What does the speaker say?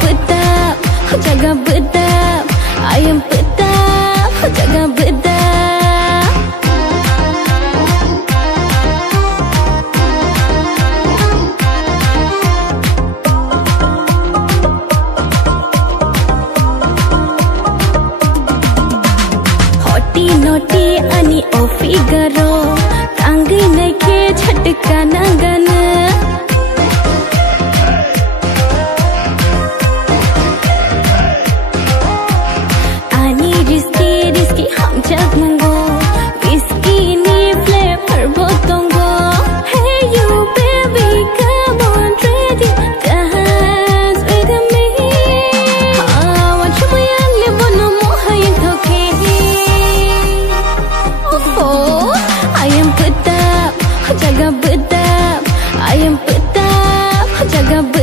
pedap, jaga bedap. Ayam pedap, jaga bedap. Hoti noti ani o Figaro, tanggi naike chhatka nangana. Ani risky risky ham jag mango, whiskey ni flavor botongo. Hey you baby, come on ready, dance with me. Want you my only one more hayan thoke. Oh, ayam pedap, jaga bedap. Ayam pedap, jaga bedap.